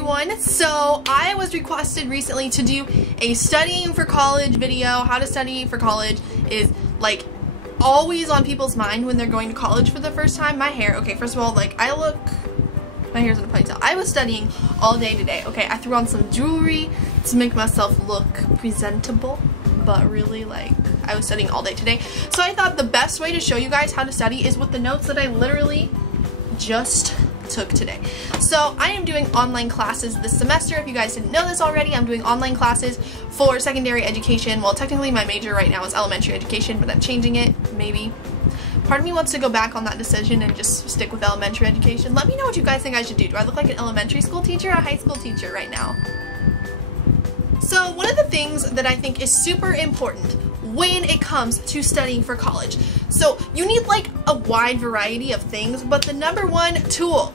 everyone. So I was requested recently to do a studying for college video. How to study for college is like always on people's mind when they're going to college for the first time. My hair, okay, first of all, like my hair's in a ponytail. I was studying all day today, okay? I threw on some jewelry to make myself look presentable, but really, like, I was studying all day today. So I thought the best way to show you guys how to study is with the notes that I literally just took today. So I am doing online classes this semester. If you guys didn't know this already, I'm doing online classes for secondary education. Well, technically my major right now is elementary education, but I'm changing it, maybe. Part of me wants to go back on that decision and just stick with elementary education. Let me know what you guys think I should do. Do I look like an elementary school teacher or a high school teacher right now? So one of the things that I think is super important when it comes to studying for college. So you need like a wide variety of things, but the number one tool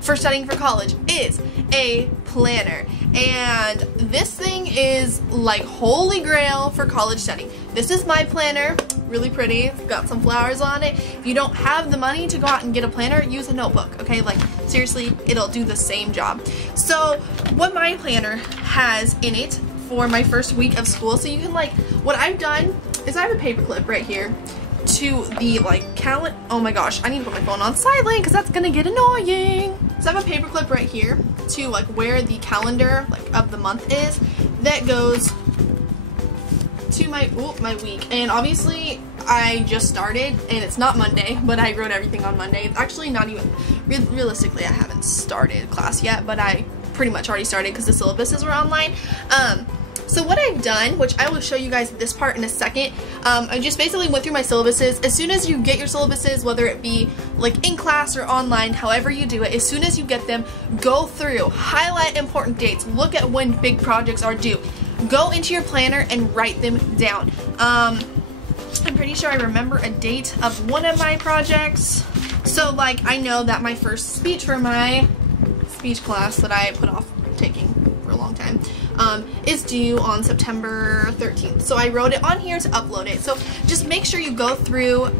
for studying for college is a planner. And this thing is like holy grail for college studying. This is my planner, really pretty, it's got some flowers on it. If you don't have the money to go out and get a planner, use a notebook, okay? Like seriously, it'll do the same job. So what my planner has in it for my first week of school, so you can like, what I've done is I have a paper clip right here to the like calendar. Oh my gosh, I need to put my phone on silent because that's gonna get annoying. So I have a paper clip right here to like where the calendar like of the month is that goes to my week. And obviously I just started and it's not Monday, but I wrote everything on Monday. It's actually not even realistically I haven't started class yet, but I pretty much already started because the syllabuses were online. So what I've done, which I will show you guys this part in a second, I just basically went through my syllabuses. As soon as you get your syllabuses, whether it be like in class or online, however you do it, as soon as you get them, go through, highlight important dates, look at when big projects are due, go into your planner and write them down. I'm pretty sure I remember a date of one of my projects. So like I know that my first speech for my speech class that I put off taking for a long time is due on September 13th. So I wrote it on here to upload it. So just make sure you go through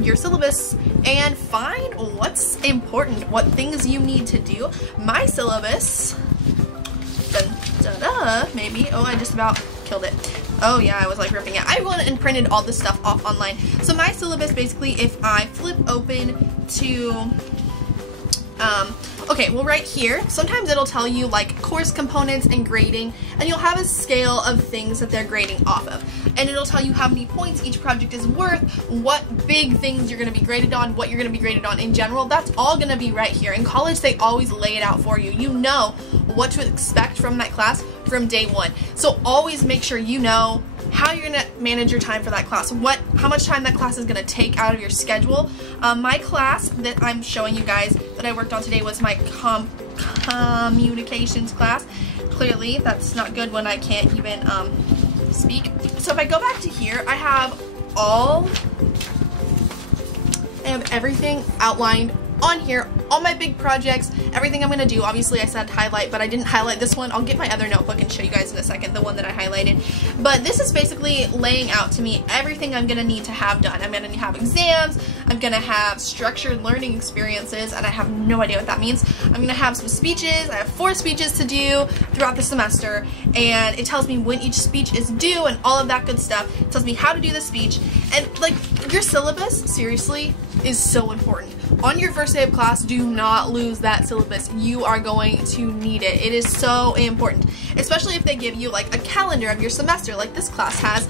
your syllabus and find what's important, what things you need to do. My syllabus, maybe, oh I just about killed it. Oh yeah, I was like ripping it. I went and printed all this stuff off online. So my syllabus basically, if I flip open to okay, well right here, sometimes it'll tell you like course components and grading, and you'll have a scale of things that they're grading off of. And it'll tell you how many points each project is worth, what big things you're going to be graded on, what you're going to be graded on in general. That's all going to be right here. In college, they always lay it out for you. You know what to expect from that class from day one. So always make sure you know how you're going to manage your time for that class, how much time that class is going to take out of your schedule. My class that I'm showing you guys that I worked on today was my communications class. Clearly, that's not good when I can't even speak. So if I go back to here, I have everything outlined on here, all my big projects, everything I'm going to do. Obviously I said highlight, but I didn't highlight this one. I'll get my other notebook and show you guys in a second, the one that I highlighted. But this is basically laying out to me everything I'm going to need to have done. I'm going to have exams, I'm going to have structured learning experiences, and I have no idea what that means. I'm going to have some speeches. I have 4 speeches to do throughout the semester, and it tells me when each speech is due and all of that good stuff. It tells me how to do the speech, and like your syllabus, seriously, is so important. On your first day of class, do not lose that syllabus. You are going to need it. It is so important, especially if they give you like a calendar of your semester like this class has.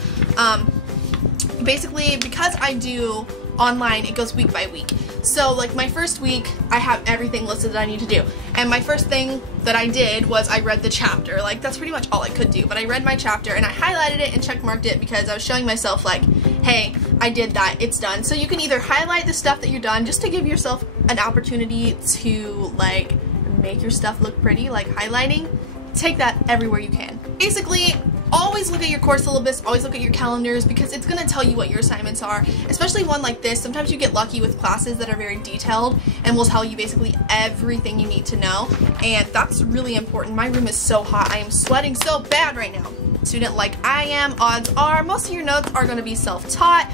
Basically, because I do online, it goes week by week. So like my first week, I have everything listed that I need to do. And my first thing that I did was I read the chapter. Like that's pretty much all I could do. But I read my chapter and I highlighted it and check marked it because I was showing myself like, hey, I did that, it's done. So you can either highlight the stuff that you're done just to give yourself an opportunity to like make your stuff look pretty, like highlighting. Take that everywhere you can. Basically, always look at your course syllabus, always look at your calendars, because it's going to tell you what your assignments are, especially one like this. Sometimes you get lucky with classes that are very detailed and will tell you basically everything you need to know, and that's really important. My room is so hot. I am sweating so bad right now. Student like I am, odds are most of your notes are going to be self-taught.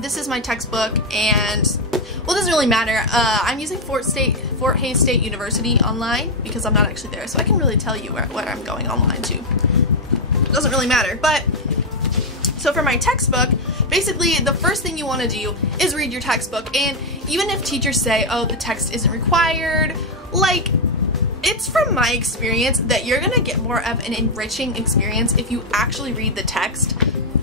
This is my textbook, and well, it doesn't really matter. I'm using Fort State Fort Hays State University online because I'm not actually there, so I can really tell you what I'm going online to. It doesn't really matter. But so for my textbook, basically the first thing you want to do is read your textbook. And even if teachers say, oh, the text isn't required, like, it's from my experience that you're gonna get more of an enriching experience if you actually read the text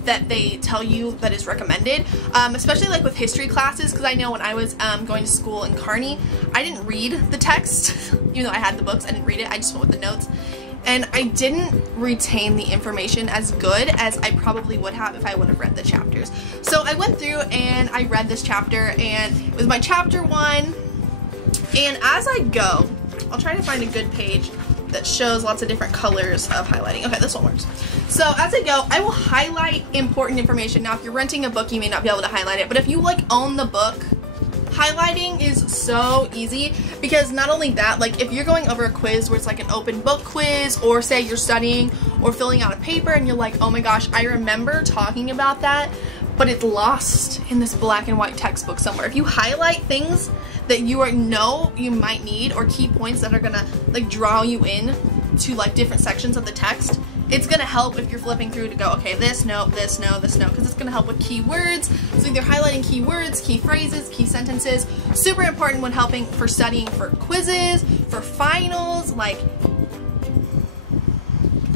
that they tell you that is recommended, especially like with history classes, because I know when I was going to school in Kearney, I didn't read the text. Even though I had the books, I didn't read it, I just went with the notes. And I didn't retain the information as good as I probably would have if I would have read the chapters. So I went through and I read this chapter, and it was my chapter 1. And as I go, I'll try to find a good page that shows lots of different colors of highlighting. Okay, this one works. So as I go, I will highlight important information. Now, if you're renting a book, you may not be able to highlight it, but if you like own the book, highlighting is so easy, because not only that, like if you're going over a quiz where it's like an open book quiz, or say you're studying or filling out a paper and you're like, oh my gosh, I remember talking about that, but it's lost in this black and white textbook somewhere. If you highlight things that you know you might need, or key points that are gonna like draw you in to like different sections of the text, it's gonna help if you're flipping through to go, okay, this no, this no, this no, because it's gonna help with keywords. So either highlighting keywords, key phrases, key sentences, super important when helping for studying for quizzes, for finals. Like,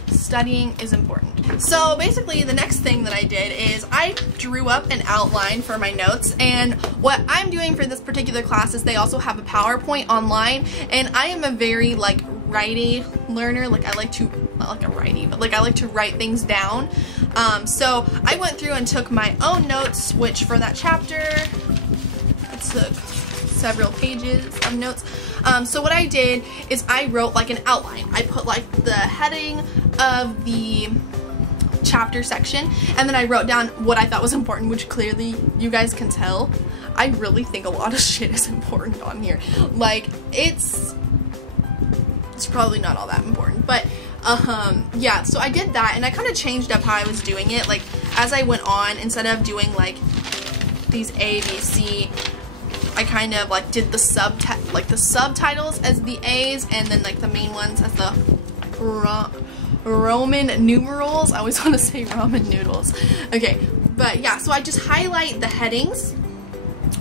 studying is important. So basically the next thing that I did is I drew up an outline for my notes, and what I'm doing for this particular class is they also have a PowerPoint online, and I am a very like righty learner. Like I like to, not like a righty, but like I like to write things down. So I went through and took my own notes, which for that chapter, it took several pages of notes. So what I did is I wrote like an outline. I put like the heading of the chapter section, and then I wrote down what I thought was important, which clearly you guys can tell. I really think a lot of shit is important on here. Like, it's probably not all that important, but yeah, so I did that, and I kind of changed up how I was doing it. Like, as I went on, instead of doing like these A, B, C, I kind of like did the subtitles as the A's, and then like the main ones as the Roman numerals. I always want to say ramen noodles. Okay, but yeah, so I just highlight the headings,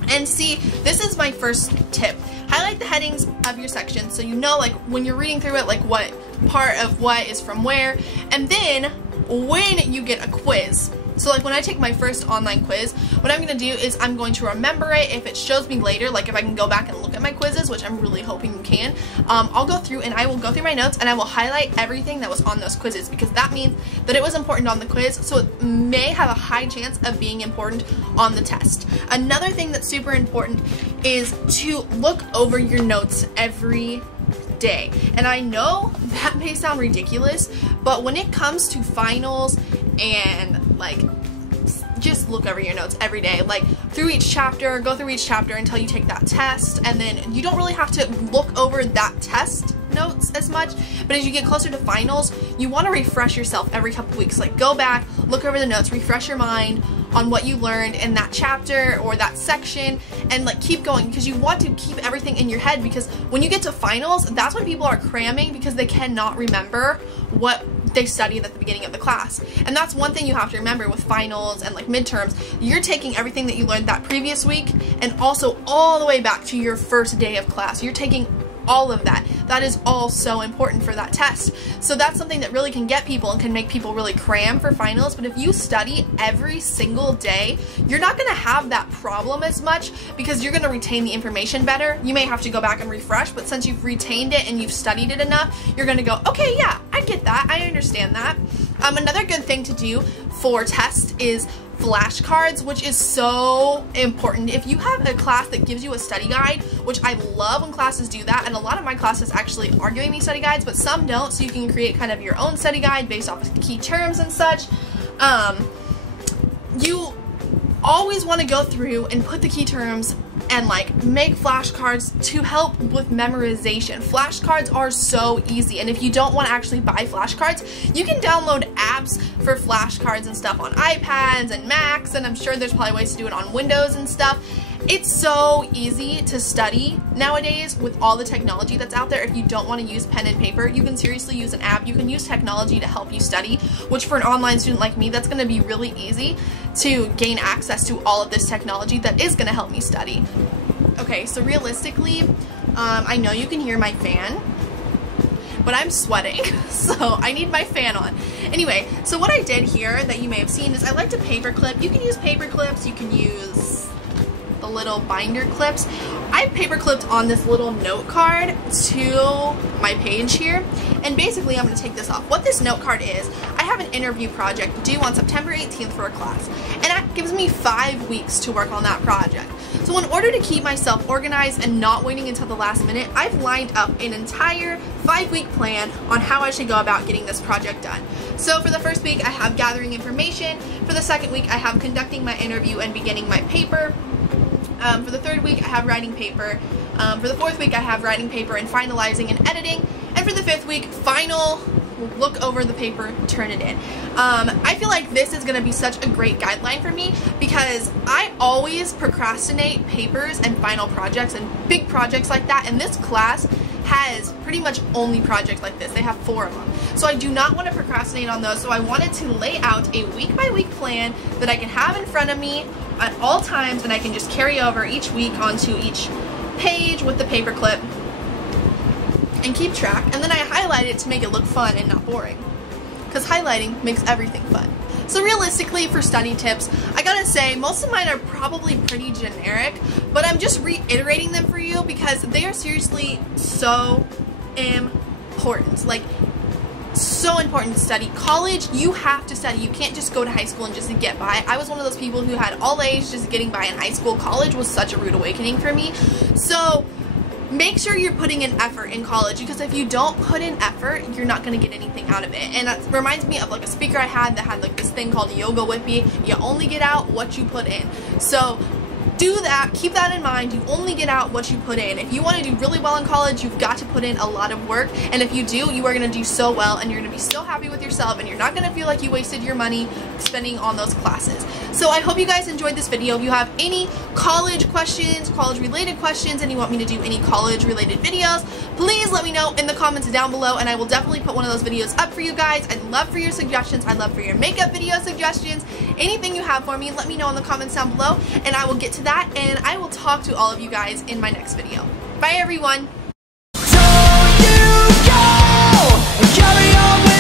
and see, this is my first tip. Highlight the headings of your section so you know, like, when you're reading through it, like what part of what is from where. And then when you get a quiz, so like when I take my first online quiz, what I'm going to do is I'm going to remember it. If it shows me later, like if I can go back and look at my quizzes, which I'm really hoping you can, I'll go through and I will go through my notes and I will highlight everything that was on those quizzes, because that means that it was important on the quiz, so it may have a high chance of being important on the test. Another thing that's super important is to look over your notes every day. And I know that may sound ridiculous, but when it comes to finals and like, just look over your notes every day, like through each chapter, go through each chapter until you take that test, and then you don't really have to look over that test notes as much, but as you get closer to finals, you want to refresh yourself every couple weeks. Like, go back, look over the notes, refresh your mind on what you learned in that chapter or that section, and like keep going, because you want to keep everything in your head, because when you get to finals, that's when people are cramming because they cannot remember what they studied at the beginning of the class. And that's one thing you have to remember with finals and like midterms. You're taking everything that you learned that previous week and also all the way back to your first day of class. You're taking all of that. That is all so important for that test. So that's something that really can get people and can make people really cram for finals. But if you study every single day, you're not going to have that problem as much, because you're going to retain the information better. You may have to go back and refresh, but since you've retained it and you've studied it enough, you're going to go, okay, yeah, I get that. I understand that. Another good thing to do for tests is flashcards, which is so important. If you have a class that gives you a study guide, which I love when classes do that, and a lot of my classes actually are giving me study guides, but some don't, so you can create kind of your own study guide based off of key terms and such. You always want to go through and put the key terms and like make flashcards to help with memorization. Flashcards are so easy, and if you don't want to actually buy flashcards, you can download apps for flashcards and stuff on iPads and Macs, and I'm sure there's probably ways to do it on Windows and stuff. It's so easy to study nowadays with all the technology that's out there. If you don't want to use pen and paper, you can seriously use an app. You can use technology to help you study, which for an online student like me, that's going to be really easy to gain access to all of this technology that is going to help me study. Okay, so realistically, I know you can hear my fan, but I'm sweating, so I need my fan on. Anyway, so what I did here that you may have seen is I like to paper clip. You can use paper clips, you can use the little binder clips. I paper clipped on this little note card to my page here, and basically I'm going to take this off. What this note card is, I have an interview project due on September 18th for a class, and that gives me 5 weeks to work on that project. So in order to keep myself organized and not waiting until the last minute, I've lined up an entire 5-week plan on how I should go about getting this project done. So for the first week, I have gathering information. For the second week, I have conducting my interview and beginning my paper. For the third week, I have writing paper. For the fourth week, I have writing paper and finalizing and editing. And for the fifth week, final look over the paper, turn it in. I feel like this is going to be such a great guideline for me because I always procrastinate papers and final projects and big projects like that, and this class has pretty much only projects like this. They have 4 of them. So I do not want to procrastinate on those, so I wanted to lay out a week-by-week plan that I can have in front of me at all times, and I can just carry over each week onto each page with the paper clip and keep track, and then I highlight it to make it look fun and not boring, because highlighting makes everything fun. So realistically, for study tips, I gotta say most of mine are probably pretty generic, but I'm just reiterating them for you because they are seriously so important. Like, so important to study. College, you have to study. You can't just go to high school and just get by. I was one of those people who had all A's just getting by in high school. College was such a rude awakening for me. So make sure you're putting in effort in college, because if you don't put in effort, you're not going to get anything out of it. And that reminds me of like a speaker I had that had like this thing called Yoga Whippy. You only get out what you put in. So do that, keep that in mind. You only get out what you put in. If you want to do really well in college, you've got to put in a lot of work, and if you do, you are going to do so well, and you're going to be so happy with yourself, and you're not going to feel like you wasted your money spending on those classes. So I hope you guys enjoyed this video. If you have any college questions, college related questions, and you want me to do any college related videos, please let me know in the comments down below, and I will definitely put one of those videos up for you guys. I'd love for your suggestions. I'd love for your makeup video suggestions. Anything you have for me, let me know in the comments down below, and I will get to that, and I will talk to all of you guys in my next video. Bye everyone! So you go and carry on with